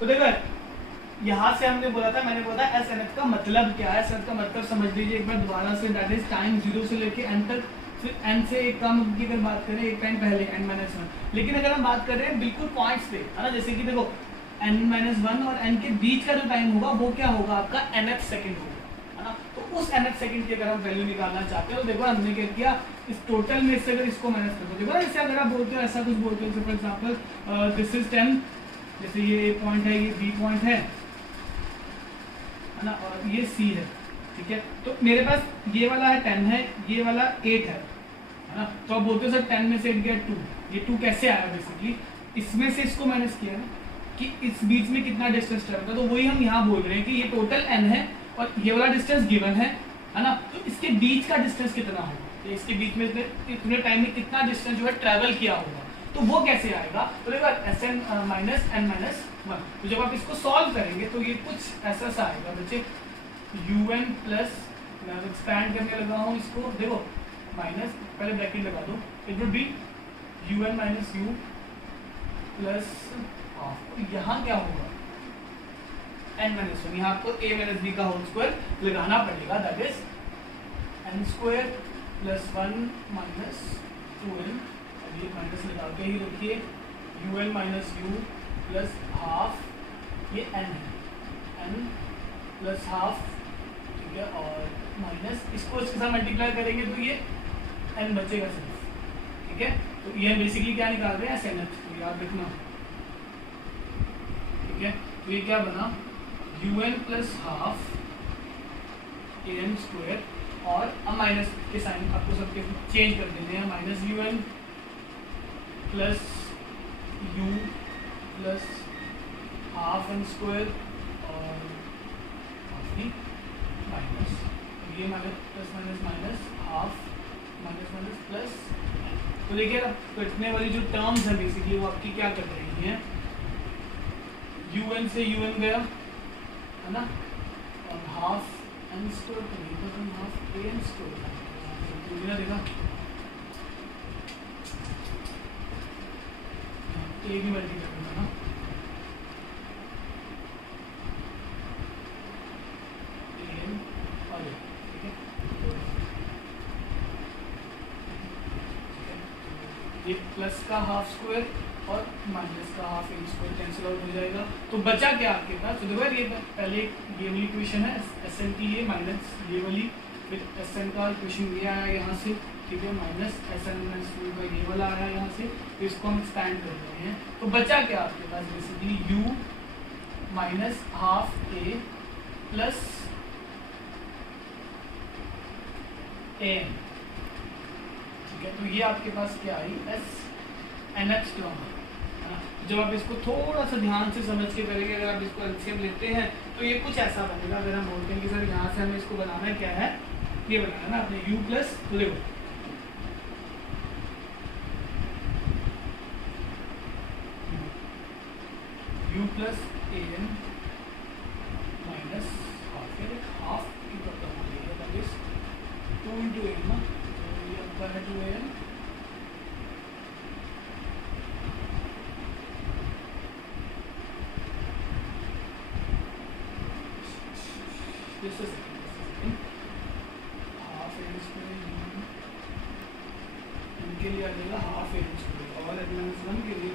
तो देखो यहाँ से हमने बोला था, मैंने बोला एस एन एच का मतलब क्या है। एस एन एच का मतलब समझ लीजिए एक बार दोबारा से, दैट इज टाइम 0 से लेके n तक, फिर n से एक कम की अगर बात करें एक टाइम पहले n-1। लेकिन अगर हम बात कर रहे हैं बिल्कुल पॉइंट्स पे, है ना, जैसे कि देखो n-1 और n के बीच का जो टाइम होगा वो क्या होगा आपका nth सेकंड होगा, है ना। तो उस nth सेकंड की अगर हम वैल्यू निकालना चाहते हो, देखो हमने क्या किया, इस टोटल में से अगर इसको माइनस कर दो, देखो जैसे अगर आप बोलते हो ऐसा कुछ बोलते हो, फॉर एग्जाम्पल दिस इज 10, जैसे ये ए पॉइंट है, ये बी पॉइंट है ना, और ये सी है, ठीक है। तो मेरे पास ये वाला है 10 है, ये वाला 8 है ना। तो आप बोलते हो सर 10 में से 8 गया 2, ये 2 कैसे आया, बेसिकली इसमें से इसको माइनस किया है कि इस बीच में कितना डिस्टेंस ट्रेवल था। तो वही हम यहाँ बोल रहे हैं कि ये टोटल n है और ये वाला डिस्टेंस गिवन है ना। तो इसके बीच का डिस्टेंस कितना होगा, तो इसके बीच में इतने टाइम में कितना डिस्टेंस जो है ट्रेवल किया होगा, तो वो कैसे आएगा। तो देखो S N minus n minus 1, तो जब आप इसको सॉल्व करेंगे तो ये कुछ ऐसा सा आएगा बच्चे, un प्लस, मैं एक्सपैंड करने लगा हूँ इसको, देखो माइनस पहले ब्रैकेट लगा दो, it would be un minus u plus half. यहाँ क्या होगा n माइनस 1, यहाँ आपको a माइनस b का होल स्क्वायर लगाना पड़ेगा, that is n square plus 1 minus 2n, अब ये माइनस लगा के ही रखिए, un minus u plus half, ये n है, n प्लस हाफ, ठीक है, और माइनस इसको इसके साथ मल्टीप्लाई करेंगे तो ये n बचेगा सिर्फ, ठीक है। तो ये बेसिकली क्या निकाल रहे हैं, एस एन एच, तो याद रखना, ठीक है। तो ये क्या बना, un plus half an square, और अब माइनस के साइन आपको सबके चेंज कर देने हैं, minus un plus u plus half n square और हाफ ही माइनस, ये minus plus minus minus half minus minus plus. तो देखिए अब कटने वाली जो टर्म्स है बेसिकली वो आपकी क्या कर रही हैं, un से un गया, है ना, और हाफ n स्क्वायर, तो नहीं तो तुम हाफ an स्क्वायर देखा, ए भी मल्टीप्लाई करना ना, और ठीक है, ये प्लस का हाफ स्क्वायर और माइनस का half an square cancel out हो जाएगा। तो बचा क्या आपके पास, तो देखो ये पहले ये वाली इक्वेशन है एस एन की, ये माइनस ये वाली, फिर एस एन का इक्वेशन ये आया यहाँ से, ठीक है, माइनस एस एन माइनस का ये वाला आया यहाँ से, तो इसको हम एक्सपैंड कर रहे हैं। तो बचा क्या आपके पास basically u minus half a plus an, ठीक है। तो ये आपके पास क्या आई, एस एन एच टर्म, है ना। जब आप इसको थोड़ा सा ध्यान से समझ के करेंगे, अगर आप इसको एलसीएम लेते हैं तो ये कुछ ऐसा बनेगा। अगर हम बोलते हैं कि सर यहाँ से हमें इसको बनाना क्या है, ये बनाना है ना अपने u प्लस, तो देखो u plus an minus half, half की प्रॉब्लम हो रही है, दैट इज 2 इंटू एन ना, तो ये आपका है 2an, this is half an square, इनके लिए आ जाएगा हाफ एन स्क्वायर, और n-1 के लिए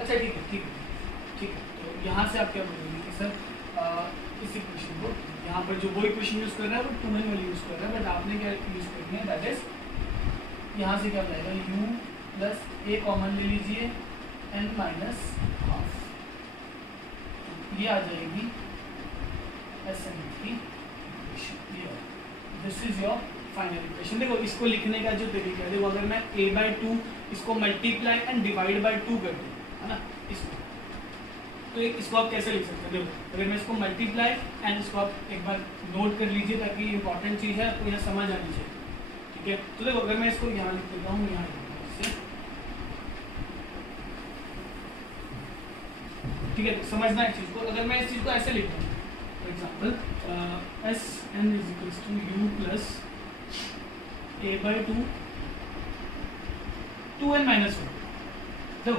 अच्छा ठीक है, ठीक है, ठीक है। तो यहाँ से आप क्या बोलेंगे कि सर इस इक्वेशन को, यहाँ पर जो वो इक्वेशन यूज़ कर रहा है वो 2n वाली यूज़ कर रहा है, बट आपने क्या यूज़ करनी है, दैट इज यहाँ से क्या जाएगा, u प्लस a कॉमन ले लीजिए, n माइनस हाफ, ये आ जाएगी एस एन की equation, this is your final equation. देखो इसको लिखने का जो तरीका है, देखो अगर मैं a/2 इसको मल्टीप्लाई एंड डिवाइड बाय 2 कर दूँ, है ना, इसको, तो इसको आप कैसे लिख सकते हो, देखो अगर मैं इसको मल्टीप्लाई एंड इसको आप एक बार नोट कर लीजिए ताकि इंपॉर्टेंट चीज़ है आपको यहाँ समझ आनी चाहिए, ठीक है। तो देखो अगर मैं इसको यहाँ लिख देता हूँ, यहाँ ठीक है, समझना है चीज़ को। अगर मैं इस चीज़ को ऐसे लिखता हूँ, for example S N is equals to U plus A by two N minus one. तो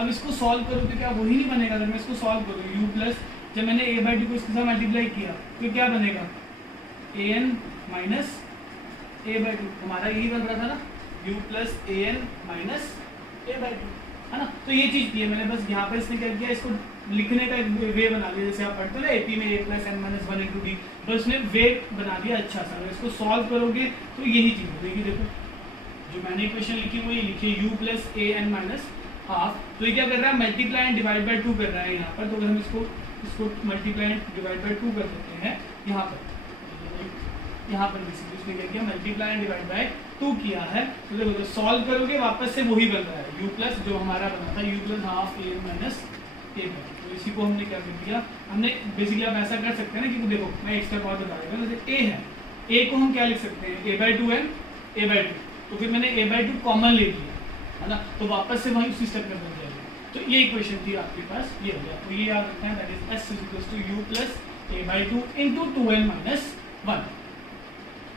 अब इसको सॉल्व करो तो क्या वही नहीं बनेगा? अगर मैं इसको सॉल्व करूँ यू प्लस, जब मैंने ए बाई टू को इसके साथ मल्टीप्लाई किया तो क्या बनेगा? A N minus a by two, हमारा यही बन रहा था ना, u plus A N minus a by two, है ना। तो ये चीज़ की है मैंने, बस यहाँ पर इसने क्या किया, इसको लिखने का एक वे बना लिया, जैसे आप पढ़ते हो ना एपी में a plus n minus one into d, बस उसने वे बना दिया अच्छा सा। अगर इसको सॉल्व करोगे तो यही चीज़ होगी। देखो जो मैंने इक्वेशन लिखी वो ये लिखी U plus A N minus half, तो ये क्या कर रहा है? Multiply and divide by two कर रहा है यहाँ पर। तो अगर हम इसको multiply and divide by two कर देते हैं यहाँ पर बेसिकली उसने क्या किया, multiply and divide by two किया है। तो देखो सॉल्व करोगे वापस से वही बन रहा है, यू प्लस जो हमारा बना था you plus half A minus a by. तो इसी को हमने क्या कर दिया, हमने बेसिकली आप ऐसा कर सकते हैं ना कि देखो मैं एक स्टेप और बता देता हूँ। जैसे ए है, ए को हम क्या लिख सकते हैं? A by two n a by two, तो फिर मैंने ए बाई टू कॉमन ले लिया, है ना, तो वापस से वही उसी स्टेप में बन जाएगा। तो ये इक्वेशन थी आपके पास, ये हो गया। तो ये याद रखना है, that is S is equals to U plus A by two into two N minus one.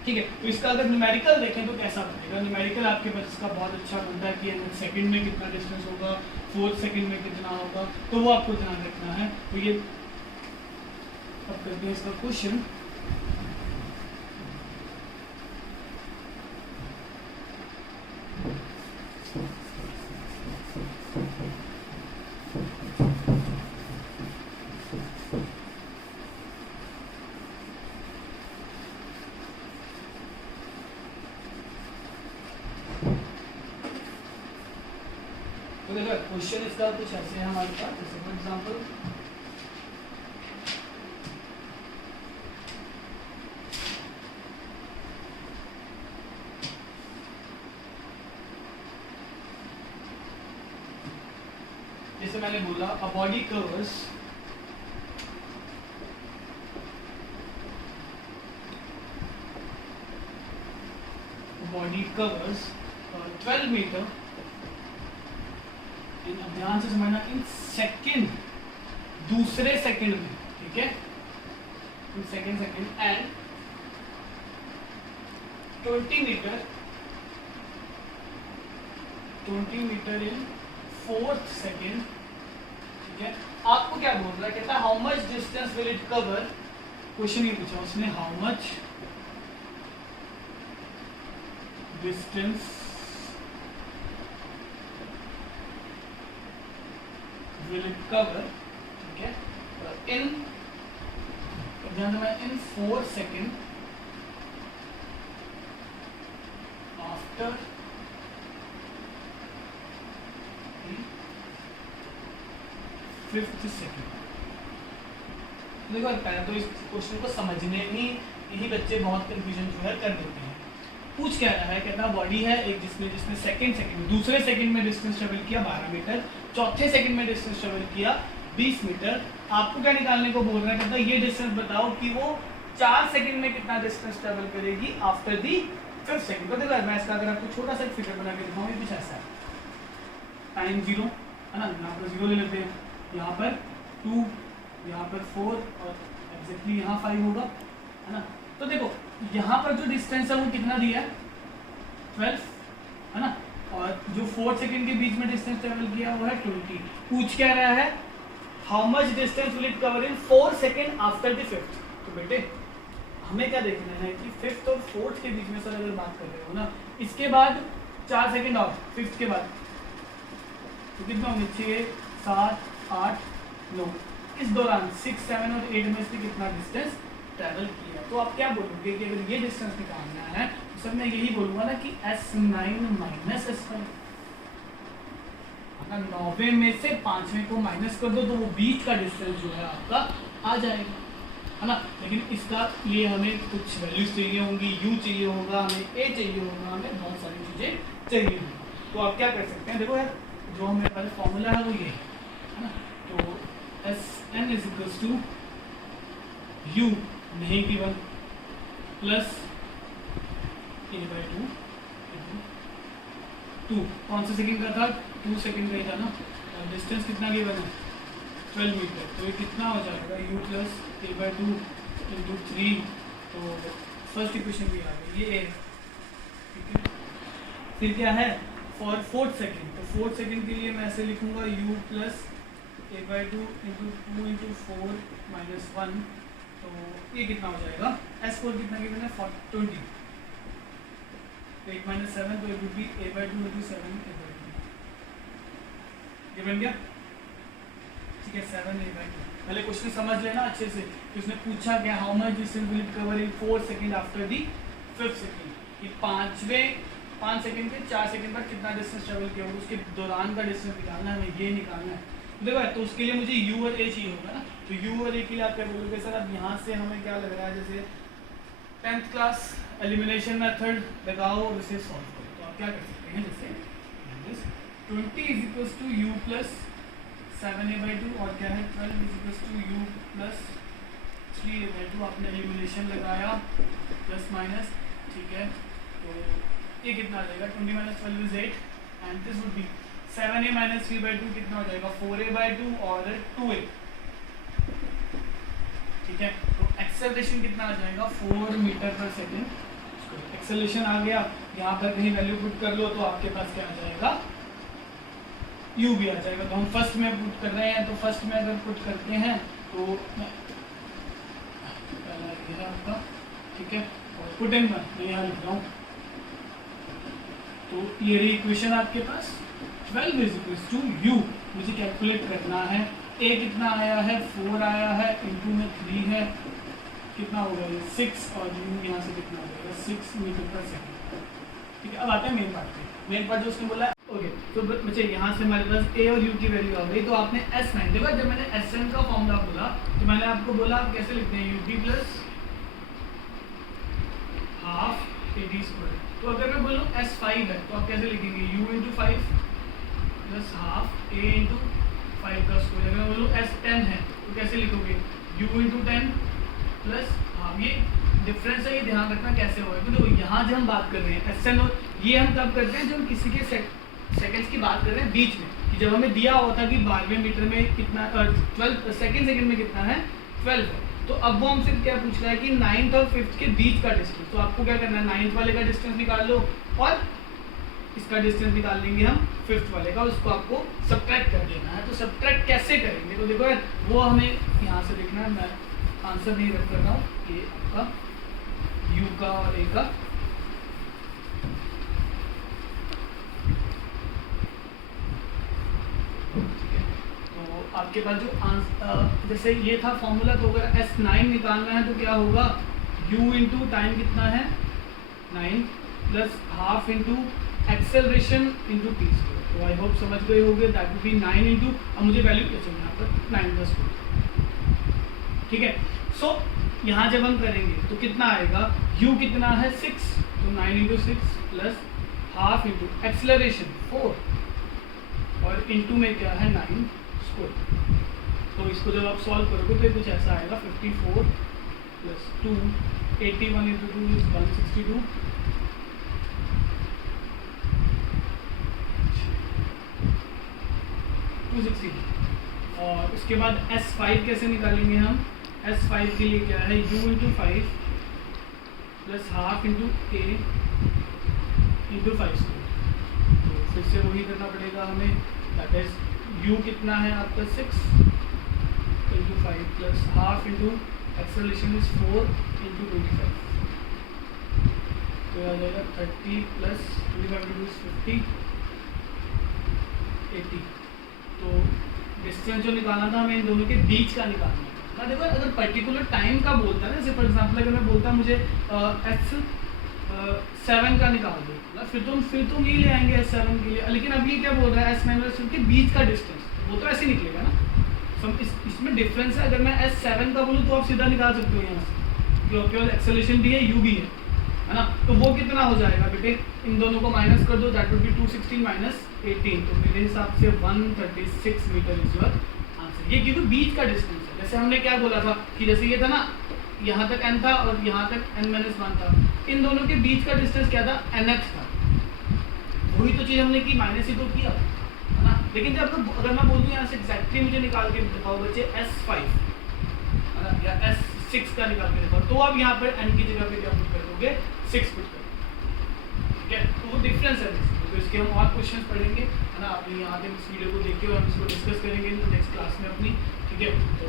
ठीक है, तो इसका अगर न्यूमेरिकल देखें तो कैसा बनेगा? न्यूमेरिकल आपके पास इसका बहुत अच्छा बनता है कि सेकंड में कितना डिस्टेंस होगा, फोर्थ सेकंड में कितना होगा, तो वो आपको ध्यान रखना है। तो ये अब करते हैं इसका क्वेश्चन। तो देखो क्वेश्चन इसका कुछ ऐसे है हमारे पास, जैसे फॉर एग्जांपल जैसे मैंने बोला a body covers body covers 12 metre, अब ध्यान से समझना, इन सेकंड, दूसरे सेकंड में, ठीक है, in second and 20 metre in fourth second, ठीक है। आपको क्या बोल रहा है? कहता है how much distance will it cover, question ये पूछा उसने, how much distance will it cover, ठीक है, in ध्यान देना, in 4 second after fifth second. देखो पहले तो इस क्वेश्चन को समझने में यही बच्चे बहुत कंफ्यूजन जो है कर देते हैं। पूछ क्या रहा है? कहता बॉडी है एक जिसने सेकंड दूसरे सेकंड में डिस्टेंस ट्रेवल किया 12 मीटर, चौथे सेकंड में डिस्टेंस ट्रेवल किया 20 मीटर। आपको क्या निकालने को बोल रहा है? कहता ये डिस्टेंस बताओ कि वो 4 सेकंड में कितना डिस्टेंस ट्रेवल करेगी आफ्टर दी 5th सेकंड। तो देखो मैं इसका अगर आपको छोटा सा एक फिगर बना के दिखाऊं, ये कुछ ऐसा है, टाइम 0 है ना, यहाँ पर 0 ले लेते हैं, यहाँ पर 2, यहाँ पर 4 और एग्जैक्टली यहाँ 5 होगा, है ना। तो देखो यहाँ पर जो डिस्टेंस है वो कितना दिया है? 12, है ना, और जो 4 सेकंड के बीच में डिस्टेंस ट्रेवल किया वो है 20। पूछ क्या रहा है? How much distance will it cover in 4 second after the 5th। तो बेटे हमें क्या देखना है कि 5th और 4th के बीच में सर अगर बात कर रहे हो ना, इसके बाद 4 सेकंड और 5th के बाद तो कितना होंगे? 6, 7, 8, 9, इस दौरान 6, 7 और 8 में से कितना डिस्टेंस ट्रैवल किया। तो आप क्या बोलोगे कि अगर ये डिस्टेंस निकालना है तो सर मैं यही बोलूँगा ना कि S9 माइनस S5। अगर 9वें में से 5वें को माइनस कर दो तो वो बीच का डिस्टेंस जो है आपका आ जाएगा, है ना। लेकिन इसका ये हमें कुछ वैल्यूज चाहिए होंगी, U चाहिए होगा, हमें A चाहिए होगा, हमें बहुत सारी चीज़ें चाहिए होंगी। तो आप क्या कर सकते हैं? देखो यार जो हमारे पास फॉर्मूला है वो ये है ना, तो Sn is equals to U नहीं गिवन प्लस a/2 2 कौन सा सेकंड का था? 2 सेकंड का ही था ना, और डिस्टेंस कितना गिवन है? 12 मीटर। तो ये कितना हो जाएगा u plus A by two into 3। तो फर्स्ट इक्वेशन भी आ गई, ये है, ठीक है। फिर क्या है फॉर फोर्थ सेकेंड, तो फोर्थ सेकेंड के लिए मैं ऐसे लिखूंगा u plus A by two into 2 into 4 minus 1। तो ये कितना हो जाएगा, S4 कितना गिवन है 20, 8 माइनस 7, तो it would be A by two into 7 A by to, ये बन गया, ठीक है। 7 ए बाई टू। पहले क्वेश्चन समझ लेना अच्छे से कि उसने पूछा क्या, how much distance will it cover in 4 second after the 5th second, कि 5 सेकंड के 4 सेकंड बाद कितना डिस्टेंस ट्रेवल किया होगा, उसके दौरान का डिस्टेंस निकालना है, हमें ये निकालना है। देखो तो उसके लिए मुझे u और a चाहिए होगा ना, तो u और a के लिए आप क्या बोलोगे सर, अब यहाँ से हमें क्या लग रहा है, जैसे 10th क्लास एलिमिनेशन मेथड लगाओ और इसे सॉल्व करो। तो आप क्या कर सकते हैं, जैसे 20 is equals to u plus 7 A by two, और क्या है 12 is equals to u plus 3 A by two. आपने एलिमिनेशन लगाया प्लस माइनस, ठीक है। तो ये कितना आ जाएगा, 20 माइनस 12 is 8, and this would be 7a minus 3 by two कितना हो जाएगा 4a बाई टू और 2a, ठीक है। तो एक्सेलरेशन कितना आ जाएगा 4 मीटर पर सेकेंड। एक्सेलरेशन आ गया, यहाँ पर कहीं वैल्यू पुट कर लो तो आपके पास क्या आ जाएगा, u भी आ जाएगा। तो हम फर्स्ट में पुट कर रहे हैं, तो फर्स्ट में अगर पुट करते हैं तो पहला ये आपका, ठीक है, और पुट इन मैं यहाँ लिख रहा हूँ। तो ये रही इक्वेशन आपके पास, 12 इज इक्वल्स टू u, मुझे कैलकुलेट करना है a कितना आया है 4 आया है, इंटू में 3 है, कितना होगा ये 6, और u यहाँ से कितना हो जाएगा 6 मीटर पर सेकेंड, ठीक है। अब आते हैं मेन पार्ट पे, मेन पार्ट जो उसने बोला है, ओके। तो बच्चे यहाँ से हमारे पास a और u की वैल्यू आ गई। तो आपने S9 देखा, जब मैंने Sn का फॉर्मूला बोला तो मैंने आपको बोला आप कैसे लिखते हैं, ut plus half ad square. तो अगर मैं बोलूँ S5 है तो आप कैसे लिखेंगे, u into 5 plus half a into 5 का स्क्वायर। अगर बोलो S10 है तो कैसे लिखोगे, u इंटू 10 प्लस हाफ। ये डिफरेंस है, ये ध्यान रखना कैसे होगा, क्योंकि देखो यहाँ जब हम बात कर रहे हैं SN, और ये हम तब करते हैं जब हम किसी के सेकंड्स की बात कर रहे हैं बीच में, कि जब हमें दिया हुआ था कि 12वें मीटर में कितना 12 सेकेंड में कितना है 12 है। तो अब वो हमसे क्या पूछ रहा है कि 9th और 5th के बीच का डिस्टेंस। तो आपको क्या करना है, 9th वाले का डिस्टेंस निकाल लो और इसका डिस्टेंस निकाल लेंगे हम 5th वाले का, उसको आपको सब्ट्रैक्ट कर देना है। तो सब्ट्रैक्ट कैसे करेंगे, तो देखो यार वो हमें यहाँ से देखना है, मैं आंसर नहीं रख रहा हूँ, ये आपका u का और a का, ठीक है। तो आपके पास जो आंसर, जैसे ये था फॉर्मूला, तो अगर S9 निकालना है तो क्या होगा, u इंटू टाइम कितना है 9 plus half into acceleration into T square. तो आई होप समझ गए होंगे, दैट वुड बी 9 इंटू, अब मुझे वैल्यू क्या चाहिए यहाँ पर 9 प्लस 4, ठीक है। सो यहाँ जब हम करेंगे तो कितना आएगा, u कितना है 6, तो 9 into 6 plus half into acceleration 4 और इंटू में क्या है 9 स्क्वायर। तो इसको जब आप सॉल्व करोगे तो कुछ ऐसा आएगा 54 प्लस 2, 81 इंटू 2 इज 162, 260। और उसके बाद S5 कैसे निकालेंगे हम, S5 के लिए क्या है, u into 5 plus half into a into 5 square. तो फिर से वही करना पड़ेगा हमें, दैट इज u कितना है आपका 6 into 5 plus half into acceleration is 4 into 25, तो आ जाएगा 30 प्लस 25 इंटू 50, 80। तो डिस्टेंस जो निकालना था हमें इन दोनों के बीच का निकालना था। देखो अगर पर्टिकुलर टाइम का बोलता है ना, जैसे फॉर एग्जांपल अगर मैं बोलता मुझे S7 का निकाल दो, फिर तुम ये ले आएंगे S7 के लिए, लेकिन अब ये क्या बोल रहा है S9 और S7 के बीच का डिस्टेंस, वो तो ऐसे निकलेगा ना। इसमें डिफरेंस है, अगर मैं S7 का बोलूँ तो आप सीधा निकाल सकते हो यहाँ से, केवल एक्सेलरेशन भी है u भी है ना। तो वो कितना हो जाएगा बेटे, इन दोनों को माइनस कर दो, दैट वुड बी 216 माइनस 18। तो मेरे हिसाब से 136 मीटर इज योर आंसर। ये क्योंकि बीच का डिस्टेंस है, जैसे हमने क्या बोला था कि जैसे ये था ना, यहाँ तक n था और यहाँ तक n-1 था, इन दोनों के बीच का डिस्टेंस क्या था, nth था। वही तो चीज़ हमने की, माइनस ही तो किया है ना। लेकिन जब अगर मैं बोल दूँ यहाँ से एग्जैक्टली मुझे निकाल के दिखाओ बच्चे S5 है ना, या S6 का निकाल के दिखाओ, तो आप यहाँ पर n की जगह पे क्या पुट कर दोगे, 6 पुट कर दोगे, ठीक है। तो वो डिफरेंस है तो इसके हम और क्वेश्चन पढ़ेंगे है ना। आप यहाँ तक इस वीडियो को देखिए और हम इसको डिस्कस करेंगे नेक्स्ट क्लास में अपनी, ठीक है। तो